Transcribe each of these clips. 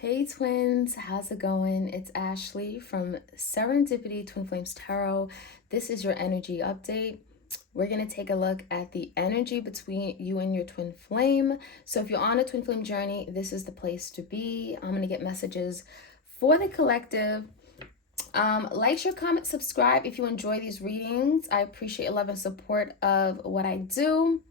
Hey twins, how's it going? It's Ashley from Serendipity Twinflames Tarot. This is your energy update. We're going to take a look at the energy between you and your twin flame. So if you're on a twin flame journey, this is the place to be. I'm going to get messages for the collective. Like, share, comment, subscribe if you enjoy these readings. I appreciate your love and support of what I do.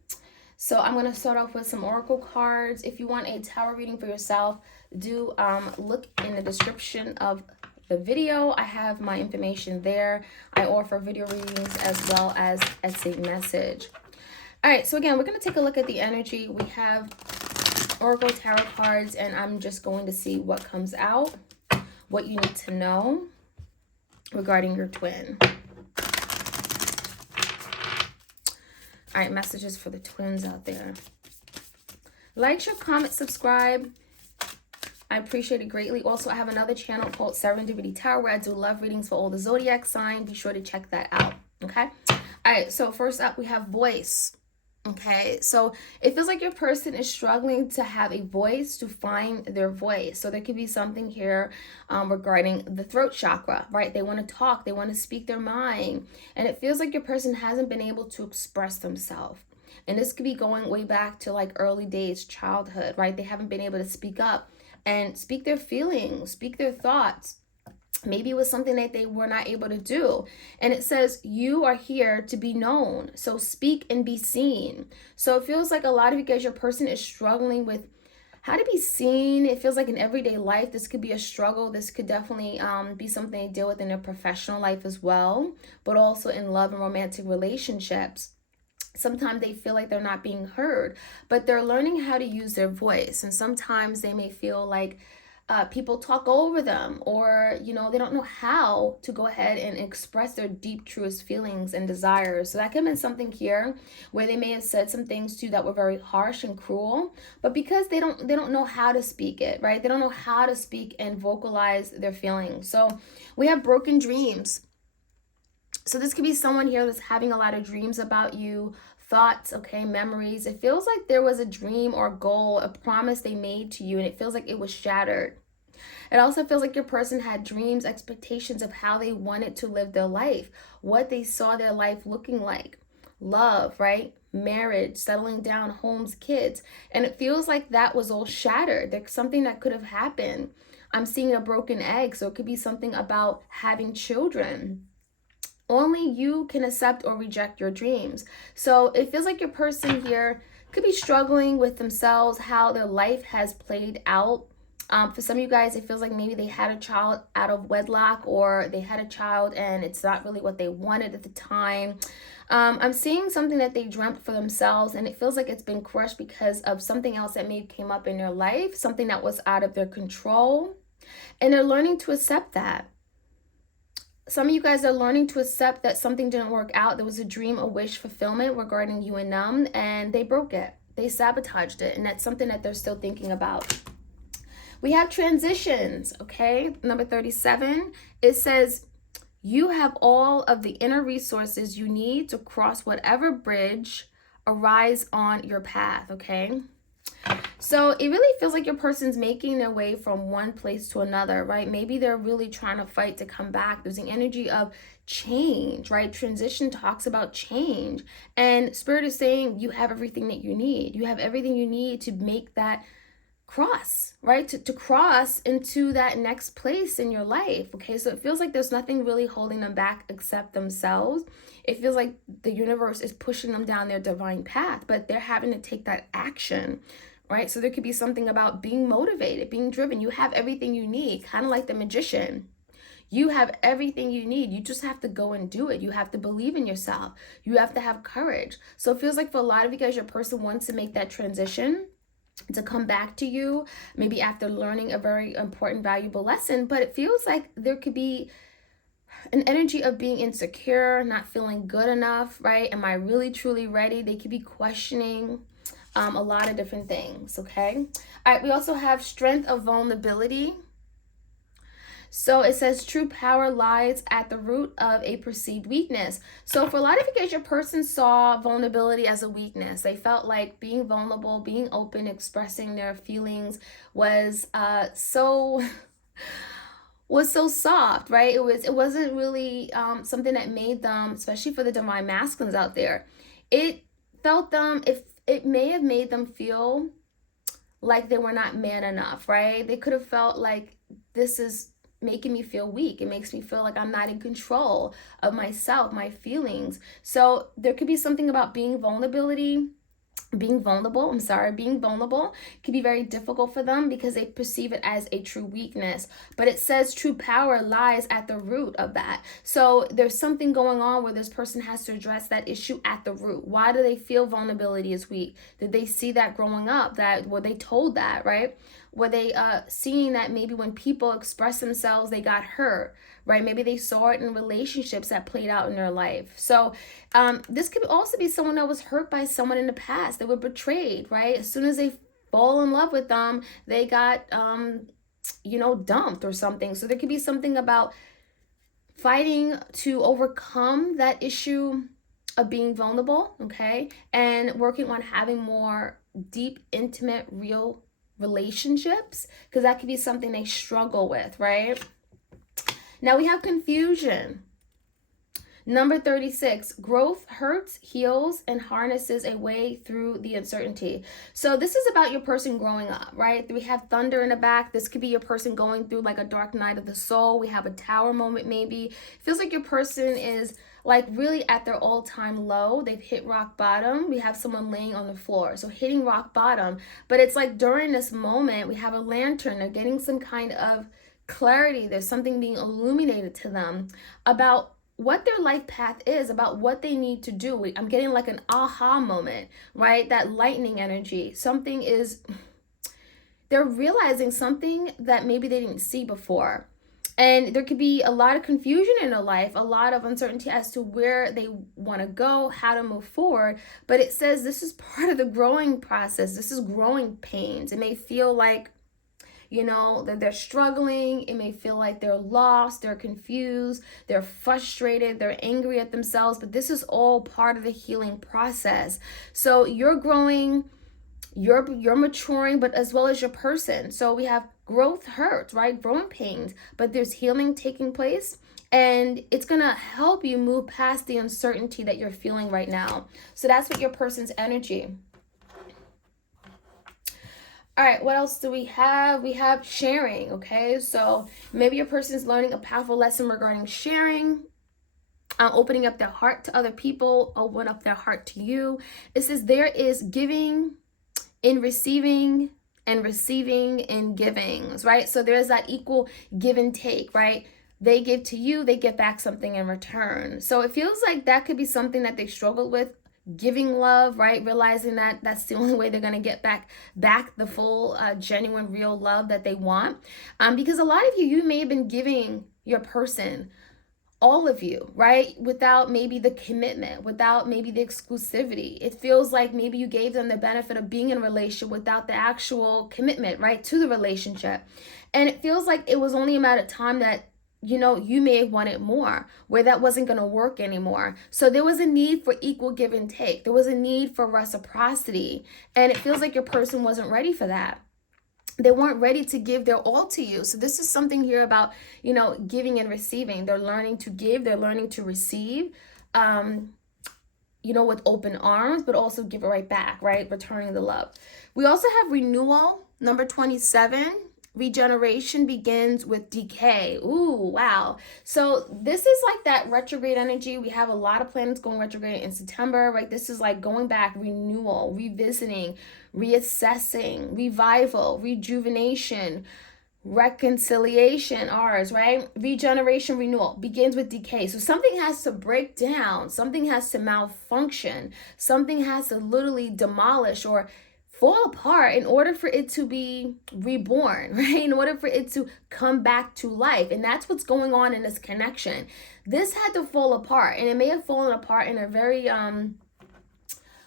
So I'm going to start off with some oracle cards. If you want a tarot reading for yourself, do look in the description of the video. I have my information there. I offer video readings as well as essay message. All right, so again, we're going to take a look at the energy. We have oracle tarot cards, and I'm just going to see what comes out, what you need to know regarding your twin. All right, messages for the twins out there. Like, share, comment, subscribe. I appreciate it greatly. Also, I have another channel called Serendipity Tarot where I do love readings for all the zodiac signs. Be sure to check that out, okay? All right, so first up, we have voice, okay? So it feels like your person is struggling to have a voice, to find their voice. So there could be something here regarding the throat chakra, right? They want to talk. They want to speak their mind. And it feels like your person hasn't been able to express themselves. And this could be going way back to like early days, childhood, right? They haven't been able to speak up and speak their feelings, speak their thoughts. Maybe it was something that they were not able to do. And it says, you are here to be known. So speak and be seen. So it feels like a lot of you guys, your person is struggling with how to be seen. It feels like in everyday life, this could be a struggle. This could definitely be something they deal with in their professional life as well, but also in love and romantic relationships. Sometimes they feel like they're not being heard, but they're learning how to use their voice. And sometimes they may feel like people talk over them, or, you know, they don't know how to go ahead and express their deep, truest feelings and desires. So that could have been something here where they may have said some things to you that were very harsh and cruel, but because they don't know how to speak it, right? They don't know how to speak and vocalize their feelings. So we have broken dreams. So this could be someone here that's having a lot of dreams about you, thoughts, okay, memories. It feels like there was a dream or goal, a promise they made to you, and it feels like it was shattered. It also feels like your person had dreams, expectations of how they wanted to live their life, what they saw their life looking like. Love, right? Marriage, settling down, homes, kids. And it feels like that was all shattered. There's something that could have happened. I'm seeing a broken egg, so it could be something about having children. Only you can accept or reject your dreams. So it feels like your person here could be struggling with themselves, how their life has played out. For some of you guys, it feels like maybe they had a child out of wedlock, or they had a child and it's not really what they wanted at the time. I'm seeing something that they dreamt for themselves, and it feels like it's been crushed because of something else that maybe came up in their life, something that was out of their control. And they're learning to accept that. Some of you guys are learning to accept that something didn't work out. There was a dream, a wish fulfillment regarding you and them, and they broke it. They sabotaged it, and that's something that they're still thinking about. We have transitions, okay? Number 37, it says, you have all of the inner resources you need to cross whatever bridge arise on your path, okay? So it really feels like your person's making their way from one place to another, right? Maybe they're really trying to fight to come back. There's an energy of change, right? Transition talks about change. And Spirit is saying you have everything that you need. You have everything you need to make that cross, right? To cross into that next place in your life, okay? So it feels like there's nothing really holding them back except themselves. It feels like the universe is pushing them down their divine path, but they're having to take that action, right? So there could be something about being motivated, being driven. You have everything you need, kind of like the magician. You have everything you need. You just have to go and do it. You have to believe in yourself. You have to have courage. So it feels like for a lot of you guys, your person wants to make that transition to come back to you, maybe after learning a very important, valuable lesson. But it feels like there could be an energy of being insecure, not feeling good enough, right? Am I really, truly ready? They could be questioning a lot of different things, okay? All right, we also have strength of vulnerability. So it says true power lies at the root of a perceived weakness. So for a lot of you guys, your person saw vulnerability as a weakness. They felt like being vulnerable, being open, expressing their feelings was so was so soft, right? It wasn't really something that made them, especially for the divine masculines out there. It felt them, if it may have made them feel like they were not man enough, right? They could have felt like, this is making me feel weak. It makes me feel like I'm not in control of myself, my feelings. So there could be something about being being vulnerable can be very difficult for them because they perceive it as a true weakness. But it says true power lies at the root of that. So there's something going on where this person has to address that issue at the root. Why do they feel vulnerability is weak? Did they see that growing up? Were they told that, right? Were they seeing that maybe when people express themselves, they got hurt, right? Maybe they saw it in relationships that played out in their life. So this could also be someone that was hurt by someone in the past. They were betrayed, right? As soon as they fall in love with them, they got, dumped or something. So there could be something about fighting to overcome that issue of being vulnerable, okay? And working on having more deep, intimate, real relationships, because that could be something they struggle with, right? Now we have confusion. Number 36, growth hurts, heals, and harnesses a way through the uncertainty. So this is about your person growing up, right? We have thunder in the back. This could be your person going through like a dark night of the soul. We have a tower moment maybe. It feels like your person is like really at their all-time low. They've hit rock bottom. We have someone laying on the floor. So hitting rock bottom. But it's like during this moment, we have a lantern. They're getting some kind of clarity. There's something being illuminated to them about what their life path is, about what they need to do. I'm getting like an aha moment, right? That lightning energy. They're realizing something that maybe they didn't see before. And there could be a lot of confusion in their life, a lot of uncertainty as to where they want to go, how to move forward. But it says this is part of the growing process. This is growing pains. It may feel like, that they're struggling. It may feel like they're lost, they're confused, they're frustrated, they're angry at themselves, but this is all part of the healing process. So you're growing, you're maturing, but as well as your person. So we have growth hurts, right? Growing pains, but there's healing taking place. And it's going to help you move past the uncertainty that you're feeling right now. So that's what your person's energy. All right, what else do we have? We have sharing, okay? So maybe your person's learning a powerful lesson regarding sharing, opening up their heart to other people, open up their heart to you. It says there is giving in receiving and receiving in givings, right? So there's that equal give and take, right? They give to you, they get back something in return. So it feels like that could be something that they struggled with, giving love, right? Realizing that that's the only way they're going to get back the full, genuine, real love that they want. Because a lot of you may have been giving your person, all of you, right? Without maybe the commitment, without maybe the exclusivity. It feels like maybe you gave them the benefit of being in a relationship without the actual commitment, right? To the relationship. And it feels like it was only a matter of time that you may have wanted more, where that wasn't going to work anymore. So there was a need for equal give and take. There was a need for reciprocity. And it feels like your person wasn't ready for that. They weren't ready to give their all to you. So this is something here about, giving and receiving. They're learning to give. They're learning to receive, with open arms, but also give it right back, right? Returning the love. We also have renewal, number 27. Regeneration begins with decay. Ooh, wow. So this is like that retrograde energy. We have a lot of planets going retrograde in September, right? This is like going back, renewal, revisiting, reassessing, revival, rejuvenation, reconciliation, ours, right? Regeneration, renewal begins with decay. So something has to break down, something has to malfunction, something has to literally demolish or fall apart in order for it to be reborn, right? In order for it to come back to life. And that's what's going on in this connection. This had to fall apart, and it may have fallen apart in a very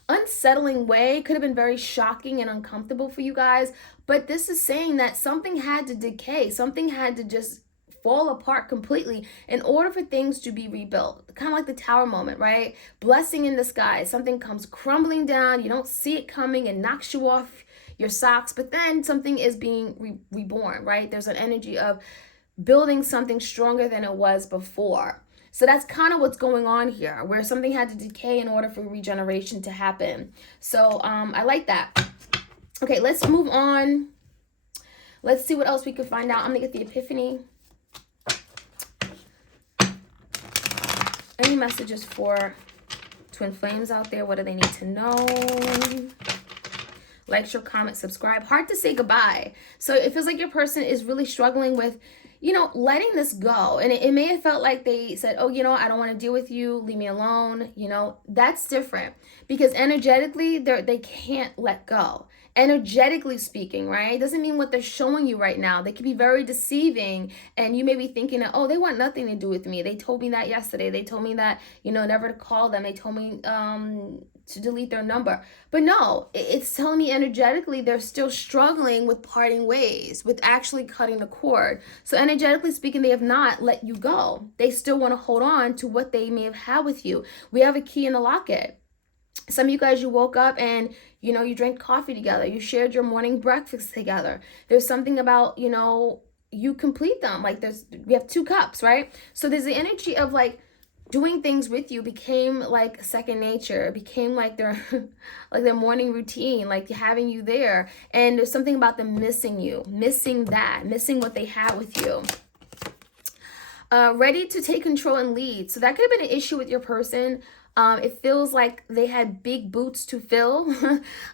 unsettling way. It could have been very shocking and uncomfortable for you guys. But this is saying that something had to decay. Something had to just fall apart completely in order for things to be rebuilt. Kind of like the tower moment, right? Blessing in disguise. Something comes crumbling down. You don't see it coming and knocks you off your socks, but then something is being reborn, right? There's an energy of building something stronger than it was before. So that's kind of what's going on here, where something had to decay in order for regeneration to happen. So I like that. Okay, let's move on. Let's see what else we can find out. I'm going to get the Epiphany. Any messages for Twin Flames out there? What do they need to know? Like, share, comment, subscribe. Hard to say goodbye. So it feels like your person is really struggling with, you know, letting this go. And it may have felt like they said, oh, you know, I don't want to deal with you. Leave me alone. You know, that's different because energetically they can't let go. Energetically speaking, right? Doesn't mean what they're showing you right now. They can be very deceiving, and you may be thinking that, oh, they want nothing to do with me. They told me that yesterday. They told me that, you know, never to call them. They told me to delete their number. But no, it's telling me energetically they're still struggling with parting ways, with actually cutting the cord. So energetically speaking, they have not let you go. They still want to hold on to what they may have had with you. We have a key in the locket. Some of you guys, you woke up and, you know, you drank coffee together. You shared your morning breakfast together. There's something about, you know, you complete them. Like we have 2 cups, right? So there's the energy of like doing things with you became like second nature. It became like their like their morning routine, like having you there. And there's something about them missing you, missing what they had with you. Ready to take control and lead. So that could have been an issue with your person. It feels like they had big boots to fill,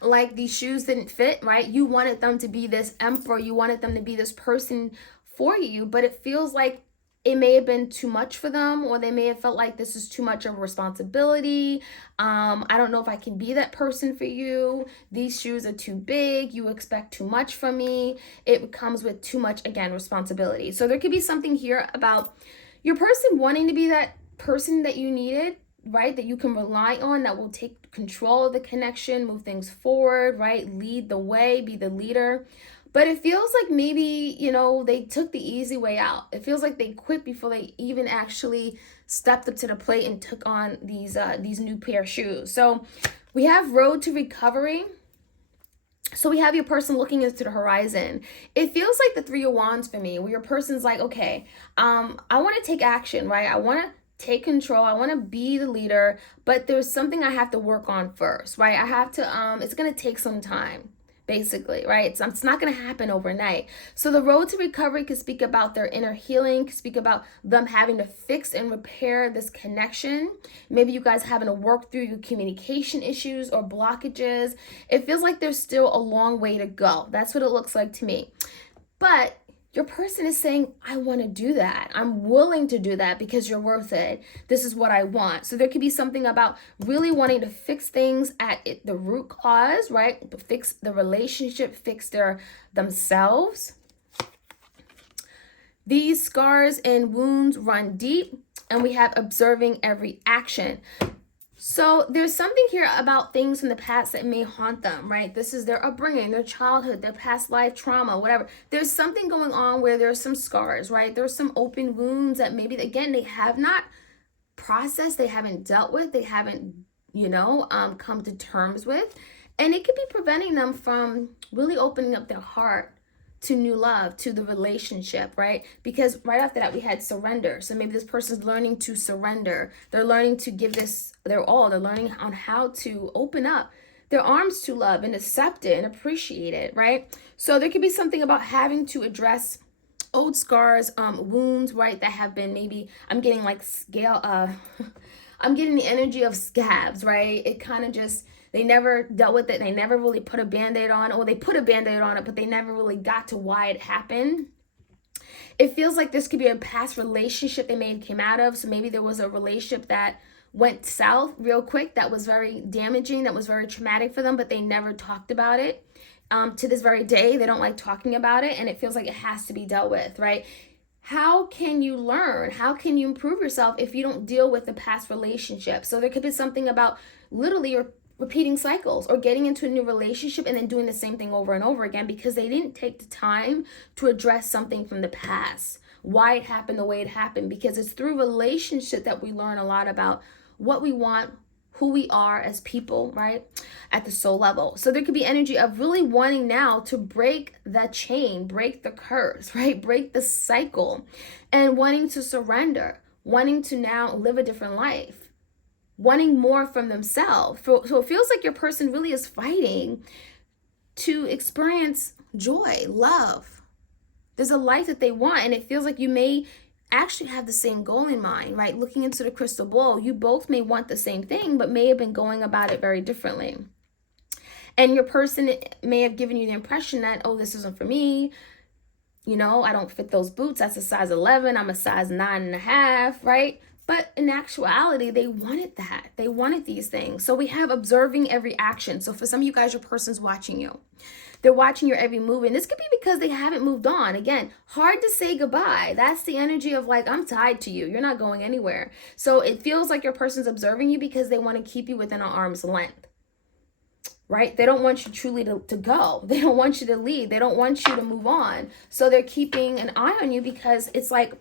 like these shoes didn't fit, right? You wanted them to be this emperor. You wanted them to be this person for you, but it feels like it may have been too much for them, or they may have felt like this is too much of a responsibility. I don't know if I can be that person for you. These shoes are too big. You expect too much from me. It comes with too much, again, responsibility. So there could be something here about your person wanting to be that person that you needed, right? That you can rely on, that will take control of the connection, move things forward, right? Lead the way, be the leader. But it feels like maybe, you know, they took the easy way out. It feels like they quit before they even actually stepped up to the plate and took on these new pair of shoes. So we have road to recovery. So we have your person looking into the horizon. It feels like the 3 of Wands for me, where your person's like, okay, I want to take action, right? I want to take control. I want to be the leader, but there's something I have to work on first, right? I have to, it's going to take some time, basically, right? It's not going to happen overnight. So the road to recovery could speak about their inner healing, could speak about them having to fix and repair this connection. Maybe you guys having to work through your communication issues or blockages. It feels like there's still a long way to go. That's what it looks like to me. But your person is saying, I want to do that. I'm willing to do that because you're worth it. This is what I want. So there could be something about really wanting to fix things at the root cause, right? Fix the relationship, fix themselves. These scars and wounds run deep, and we have observing every action. So there's something here about things from the past that may haunt them, right? This is their upbringing, their childhood, their past life trauma, whatever. There's something going on where there's some scars, right? There's some open wounds that maybe, again, they have not processed, they haven't dealt with, they haven't, come to terms with. And it could be preventing them from really opening up their heart to new love, to the relationship, right? Because right after that, we had surrender. So maybe this person's learning to surrender. They're learning to give this their all. They're learning on how to open up their arms to love and accept it and appreciate it, right? So there could be something about having to address old scars, wounds, right? That have been maybe, I'm getting like I'm getting the energy of scabs, right? It kind of just, they never dealt with it. They never really put a Band-Aid on, or they put a Band-Aid on it, but they never really got to why it happened. It feels like this could be a past relationship they may have came out of. So maybe there was a relationship that went south real quick, that was very damaging, that was very traumatic for them, but they never talked about it. To this very day, they don't like talking about it, and it feels like it has to be dealt with, right? How can you learn? How can you improve yourself if you don't deal with the past relationship? So there could be something about literally your repeating cycles or getting into a new relationship and then doing the same thing over and over again because they didn't take the time to address something from the past, why it happened the way it happened, because it's through relationship that we learn a lot about what we want, who we are as people, right, at the soul level. So there could be energy of really wanting now to break the chain, break the curse, right, break the cycle, and wanting to surrender, wanting to now live a different life, wanting more from themselves. So it feels like your person really is fighting to experience joy, love. There's a life that they want, and it feels like you may actually have the same goal in mind, right? Looking into the crystal ball, you both may want the same thing, but may have been going about it very differently. And your person may have given you the impression that, oh, this isn't for me. You know, I don't fit those boots. That's a size 11. I'm a size 9.5, right? But in actuality, they wanted that. They wanted these things. So we have observing every action. So for some of you guys, your person's watching you. They're watching your every move. And this could be because they haven't moved on. Again, hard to say goodbye. That's the energy of like, I'm tied to you. You're not going anywhere. So it feels like your person's observing you because they want to keep you within an arm's length. Right? They don't want you truly to go. They don't want you to leave. They don't want you to move on. So they're keeping an eye on you because it's like,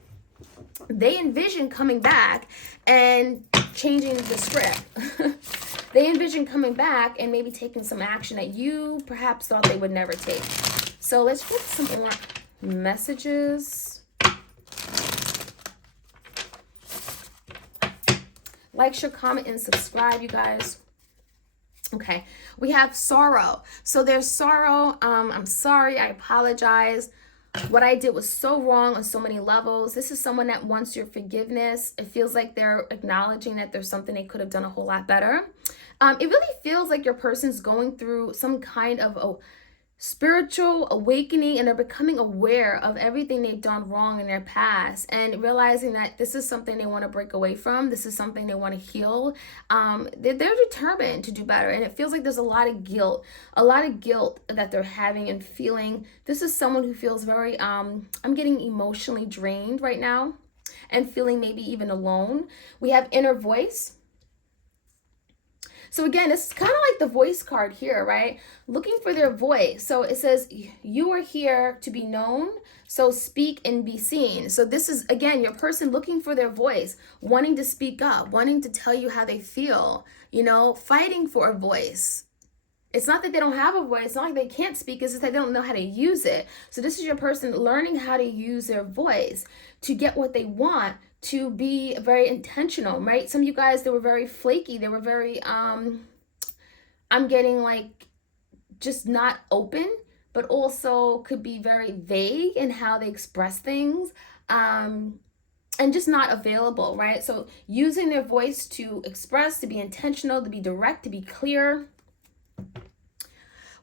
they envision coming back and changing the script. They envision coming back and maybe taking some action that you perhaps thought they would never take. So let's get some more messages. Like, share, comment, and subscribe, you guys. Okay, we have sorrow. So there's sorrow. I'm sorry. I apologize. What I did was so wrong on so many levels. This is someone that wants your forgiveness. It feels like they're acknowledging that there's something they could have done a whole lot better. It really feels like your person's going through some kind of a spiritual awakening, and they're becoming aware of everything they've done wrong in their past and realizing that this is something they want to break away from. This is something they want to heal. They're determined to do better, and it feels like there's a lot of guilt that they're having and feeling. This is someone who feels very I'm getting emotionally drained right now and feeling maybe even alone. We have inner voice. So again, it's kind of like the voice card here, right? Looking for their voice. So it says, you are here to be known, so speak and be seen. So this is, again, your person looking for their voice, wanting to speak up, wanting to tell you how they feel, you know, fighting for a voice. It's not that they don't have a voice. It's not like they can't speak. It's just that they don't know how to use it. So this is your person learning how to use their voice to get what they want, to be very intentional, right? Some of you guys, they were very flaky. They were very, I'm getting like just not open, but also could be very vague in how they express things, and just not available, right? So using their voice to express, to be intentional, to be direct, to be clear.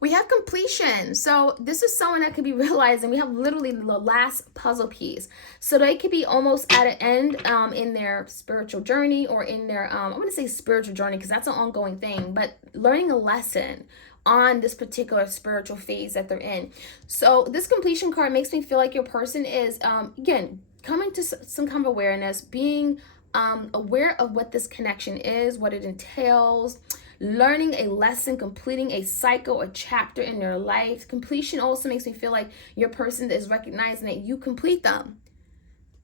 We have completion. So this is someone that could be realizing we have literally the last puzzle piece. So they could be almost at an end in their spiritual journey, or in their, I'm going to say spiritual journey because that's an ongoing thing, but learning a lesson on this particular spiritual phase that they're in. So this completion card makes me feel like your person is, again, coming to some kind of awareness, being aware of what this connection is, what it entails, learning a lesson, completing a cycle, a chapter in their life. Completion also makes me feel like your person is recognizing that you complete them,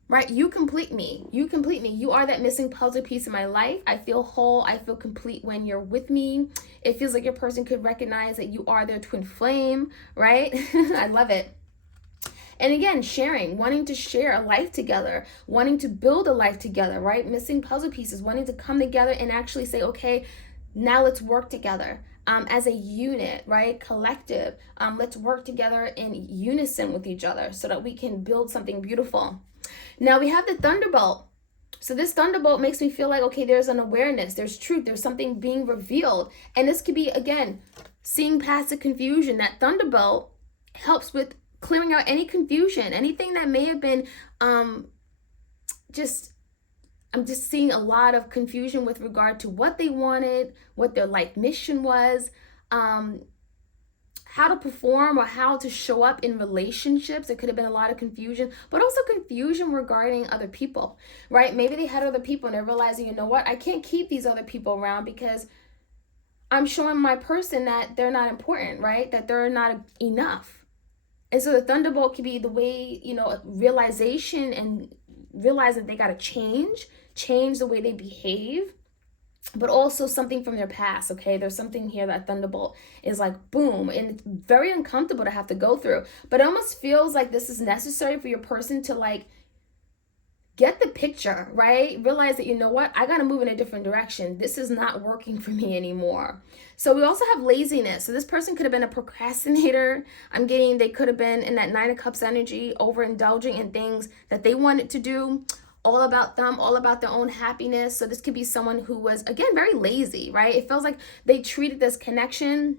right? You complete me. You complete me. You are that missing puzzle piece in my life. I feel whole. I feel complete when you're with me. It feels like your person could recognize that you are their twin flame, right? I love it. And again, sharing, wanting to share a life together, wanting to build a life together, right? Missing puzzle pieces, wanting to come together and actually say, okay, now let's work together as a unit, right? Collective. Let's work together in unison with each other so that we can build something beautiful. Now we have the thunderbolt. So this thunderbolt makes me feel like, okay, there's an awareness, there's truth, there's something being revealed. And this could be, again, seeing past the confusion. That thunderbolt helps with clearing out any confusion, anything that may have been I'm just seeing a lot of confusion with regard to what they wanted, what their life mission was, how to perform or how to show up in relationships. There could have been a lot of confusion, but also confusion regarding other people, right? Maybe they had other people and they're realizing, you know what, I can't keep these other people around because I'm showing my person that they're not important, right? That they're not enough. And so the thunderbolt could be the way, you know, realization and realize that they got to change the way they behave, but also something from their past. Okay, there's something here that thunderbolt is like boom, and it's very uncomfortable to have to go through, but it almost feels like this is necessary for your person to like get the picture, right? Realize that, you know what, I got to move in a different direction. This is not working for me anymore. So we also have laziness. So this person could have been a procrastinator. I'm getting they could have been in that Nine of Cups energy, overindulging in things that they wanted to do, all about them, all about their own happiness. So this could be someone who was, again, very lazy, right? It feels like they treated this connection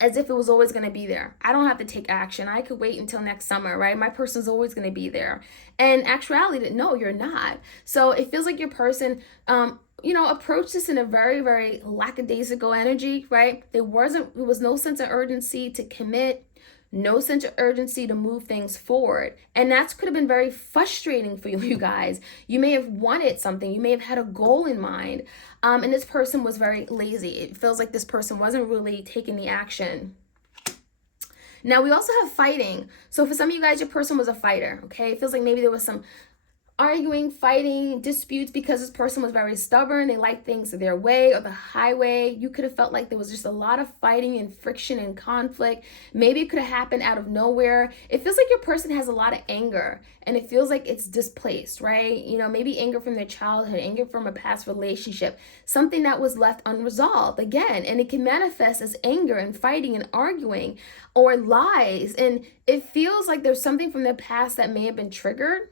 as if it was always going to be there. I don't have to take action. I could wait until next summer, right? My person's always going to be there. And actuality, no, you're not. So it feels like your person, you know, approached this in a very, very lackadaisical energy, right? There was no sense of urgency to commit, no sense of urgency to move things forward. And that could have been very frustrating for you guys. You may have wanted something. You may have had a goal in mind. And this person was very lazy. It feels like this person wasn't really taking the action. Now, we also have fighting. So for some of you guys, your person was a fighter, okay? It feels like maybe there was some arguing, fighting, disputes because this person was very stubborn. They liked things their way or the highway. You could have felt like there was just a lot of fighting and friction and conflict. Maybe it could have happened out of nowhere. It feels like your person has a lot of anger and it feels like it's displaced, right? You know, maybe anger from their childhood, anger from a past relationship, something that was left unresolved again. And it can manifest as anger and fighting and arguing or lies. And it feels like there's something from their past that may have been triggered.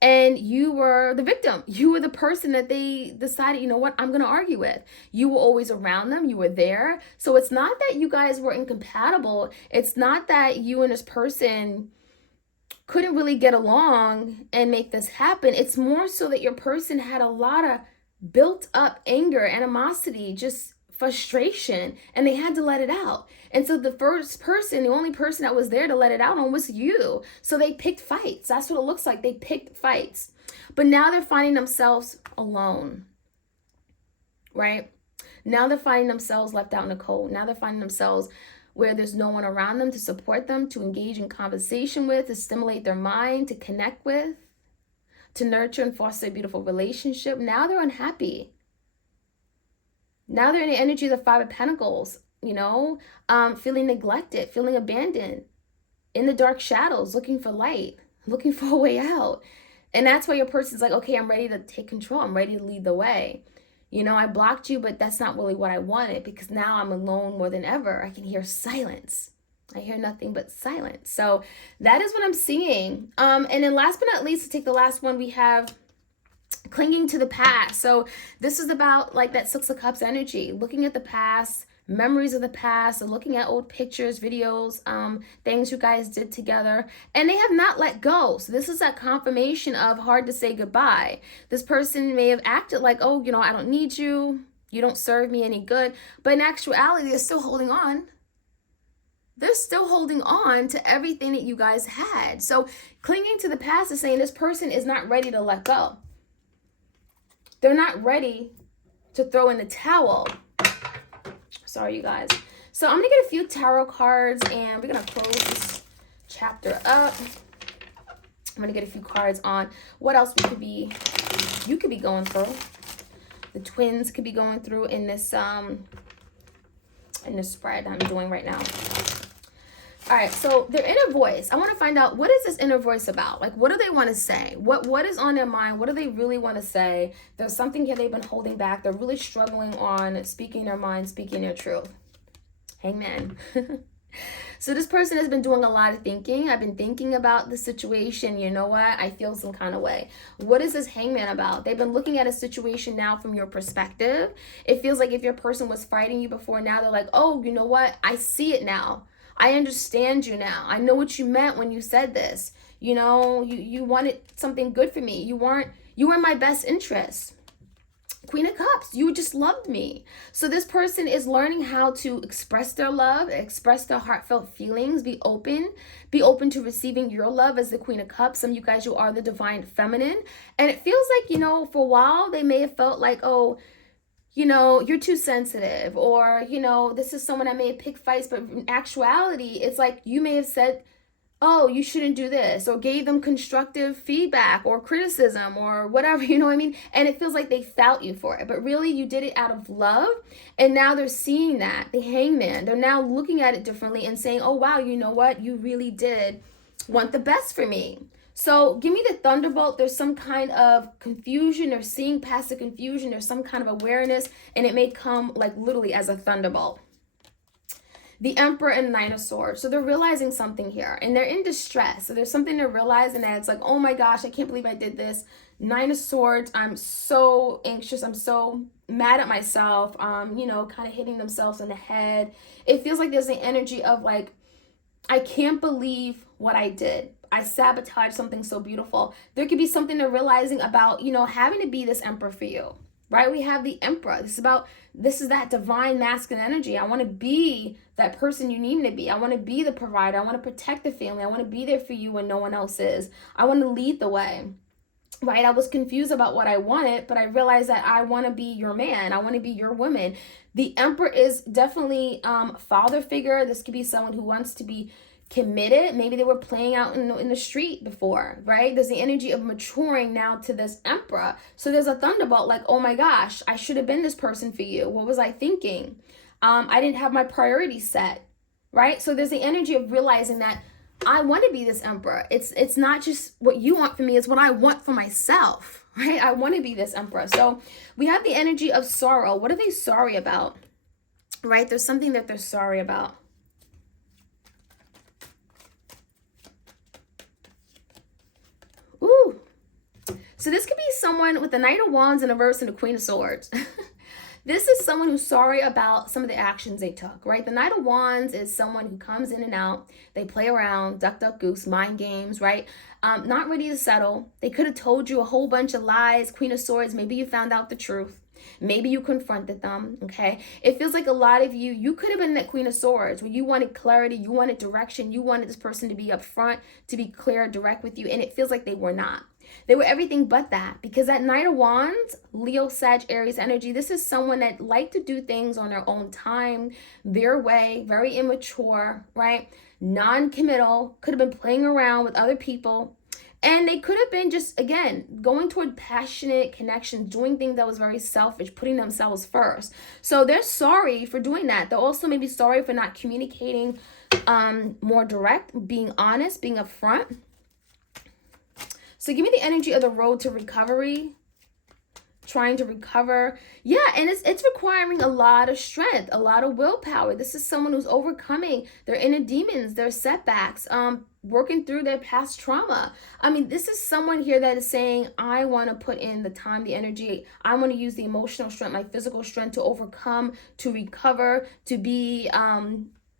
And you were the victim. You were the person that they decided, you know what, I'm going to argue with. You were always around them. You were there. So it's not that you guys were incompatible. It's not that you and this person couldn't really get along and make this happen. It's more so that your person had a lot of built up anger, animosity, just frustration, and they had to let it out. And so the first person, the only person that was there to let it out on was you. So they picked fights. That's what it looks like. They picked fights. But now they're finding themselves alone, right? Now they're finding themselves left out in the cold. Now they're finding themselves where there's no one around them to support them, to engage in conversation with, to stimulate their mind, to connect with, to nurture and foster a beautiful relationship. Now they're unhappy. Now they're in the energy of the Five of Pentacles, you know, feeling neglected, feeling abandoned, in the dark shadows, looking for light, looking for a way out. And that's why your person's like, okay, I'm ready to take control. I'm ready to lead the way. You know, I blocked you, but that's not really what I wanted because now I'm alone more than ever. I can hear silence. I hear nothing but silence. So that is what I'm seeing. And then last but not least, to take the last one, we have clinging to the past. So this is about like that Six of Cups energy, looking at the past, memories of the past, and looking at old pictures, videos, things you guys did together, and they have not let go. So this is that confirmation of hard to say goodbye. This person may have acted like, oh, you know, I don't need you. You don't serve me any good. But in actuality, they're still holding on. They're still holding on to everything that you guys had. So clinging to the past is saying this person is not ready to let go. They're not ready to throw in the towel. Sorry, you guys. So I'm going to get a few tarot cards and we're going to close this chapter up. I'm going to get a few cards on what else you could be going through. The twins could be going through in this spread I'm doing right now. All right, so their inner voice. I want to find out, what is this inner voice about? Like, what do they want to say? What is on their mind? What do they really want to say? There's something here they've been holding back. They're really struggling on speaking their mind, speaking their truth. Hangman. So this person has been doing a lot of thinking. I've been thinking about the situation. You know what? I feel some kind of way. What is this hangman about? They've been looking at a situation now from your perspective. It feels like if your person was fighting you before, now they're like, oh, you know what? I see it now. I understand you now. I know what you meant when you said this. You know, you wanted something good for me. You were my best interest. Queen of Cups, you just loved me. So this person is learning how to express their love, express their heartfelt feelings, be open to receiving your love as the Queen of Cups. Some of you guys, you are the divine feminine. And it feels like, you know, for a while, they may have felt like, oh, you know, you're too sensitive, or, you know, this is someone that may have picked fights, but in actuality, it's like you may have said, oh, you shouldn't do this, or gave them constructive feedback or criticism or whatever, you know what I mean? And it feels like they felt you for it, but really you did it out of love. And now they're seeing that, the hangman, they're now looking at it differently and saying, oh, wow, you know what? You really did want the best for me. So give me the thunderbolt. There's some kind of confusion, or seeing past the confusion. There's some kind of awareness, and it may come like literally as a thunderbolt. The Emperor and Knight of Swords. So they're realizing something here, and they're in distress. So there's something they're realizing, that it's like, oh my gosh, I can't believe I did this. Knight of Swords, I'm so anxious. I'm so mad at myself. You know, kind of hitting themselves in the head. It feels like there's an energy of like, I can't believe what I did. I sabotaged something so beautiful. There could be something they're realizing about, you know, having to be this emperor for you, right? We have the Emperor. This is that divine masculine energy. I want to be that person you need me to be. I want to be the provider. I want to protect the family. I want to be there for you when no one else is. I want to lead the way, right? I was confused about what I wanted, but I realized that I want to be your man. I want to be your woman. The Emperor is definitely father figure. This could be someone who wants to be committed. Maybe they were playing out in the street before, right? There's the energy of maturing now to this Emperor. So there's a thunderbolt, like, oh my gosh, I should have been this person for you. What was I thinking? I didn't have my priorities set, right? So there's the energy of realizing that I want to be this Emperor. It's not just what you want for me, it's what I want for myself, right? I want to be this Emperor. So we have the energy of sorrow. What are they sorry about, right? There's something that they're sorry about. Ooh. So this could be someone with the Knight of Wands in reverse and the Queen of Swords. This is someone who's sorry about some of the actions they took, right? The Knight of Wands is someone who comes in and out. They play around, duck, duck, goose, mind games, right? Not ready to settle. They could have told you a whole bunch of lies. Queen of Swords, maybe you found out the truth. Maybe you confronted them, okay? It feels like a lot of you could have been that Queen of Swords where you wanted clarity, you wanted direction, you wanted this person to be upfront, to be clear, direct with you, and it feels like they were not. They were everything but that, because that Knight of Wands, Leo, Sag, Aries energy, this is someone that liked to do things on their own time, their way, very immature, right? Non-committal, could have been playing around with other people. And they could have been just, again, going toward passionate connection, doing things that was very selfish, putting themselves first. So they're sorry for doing that. They're also maybe sorry for not communicating more direct, being honest, being upfront. So give me the energy of the road to recovery. Trying to recover. Yeah, and it's requiring a lot of strength, a lot of willpower. This is someone who's overcoming their inner demons, their setbacks, working through their past trauma. I mean, this is someone here that is saying, I want to put in the time, the energy. I want to use the emotional strength, my physical strength to overcome, to recover, to be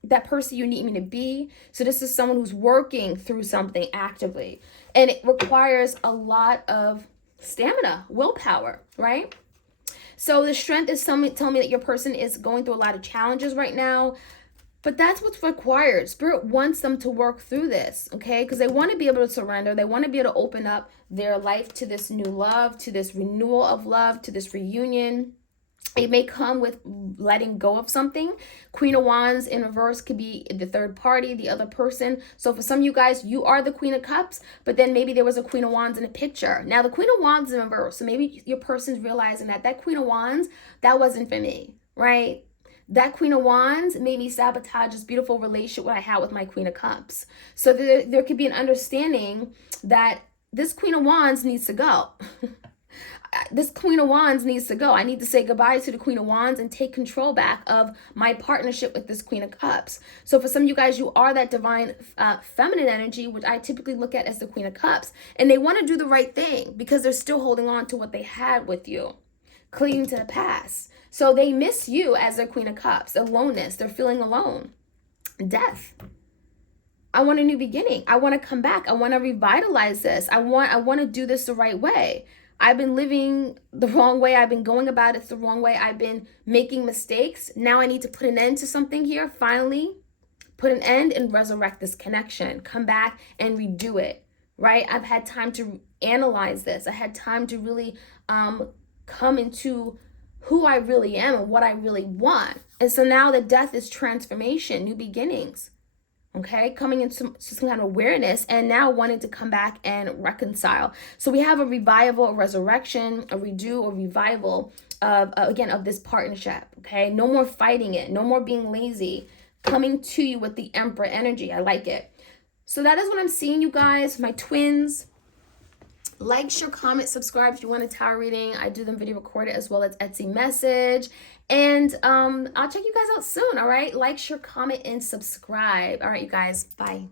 that person you need me to be. So this is someone who's working through something actively. And it requires a lot of stamina, willpower, right? So the strength is telling me that your person is going through a lot of challenges right now, but that's what's required. Spirit wants them to work through this, okay? Because they want to be able to surrender. They want to be able to open up their life to this new love, to this renewal of love, to this reunion. It may come with letting go of something. Queen of Wands in reverse could be the third party, the other person. So for some of you guys, you are the Queen of Cups, but then maybe there was a Queen of Wands in a picture. Now the Queen of Wands is in reverse. So maybe your person's realizing that Queen of Wands, that wasn't for me, right? That Queen of Wands made me sabotage this beautiful relationship what I had with my Queen of Cups. So there could be an understanding that this Queen of Wands needs to go. This Queen of Wands needs to go. I need to say goodbye to the Queen of Wands and take control back of my partnership with this Queen of Cups. So for some of you guys, you are that divine feminine energy, which I typically look at as the Queen of Cups. And they want to do the right thing because they're still holding on to what they had with you, clinging to the past. So they miss you as their Queen of Cups. Aloneness. They're feeling alone. Death. I want a new beginning. I want to come back. I want to revitalize this. I want to do this the right way. I've been living the wrong way. I've been going about it the wrong way. I've been making mistakes. Now I need to put an end to something here. Finally, put an end and resurrect this connection. Come back and redo it, right? I've had time to analyze this. I had time to really come into who I really am and what I really want. And so now the death is transformation, new beginnings. Okay, coming into some kind of awareness and now wanting to come back and reconcile. So we have a revival, a resurrection, a redo, a revival of, again, of this partnership. Okay, no more fighting it, no more being lazy, coming to you with the Emperor energy. I like it. So that is what I'm seeing, you guys, my twins. Like, share, comment, subscribe if you want a tarot reading. I do them video recorded as well as Etsy message. And I'll check you guys out soon, all right? Like, share, comment, and subscribe. All right, you guys. Bye.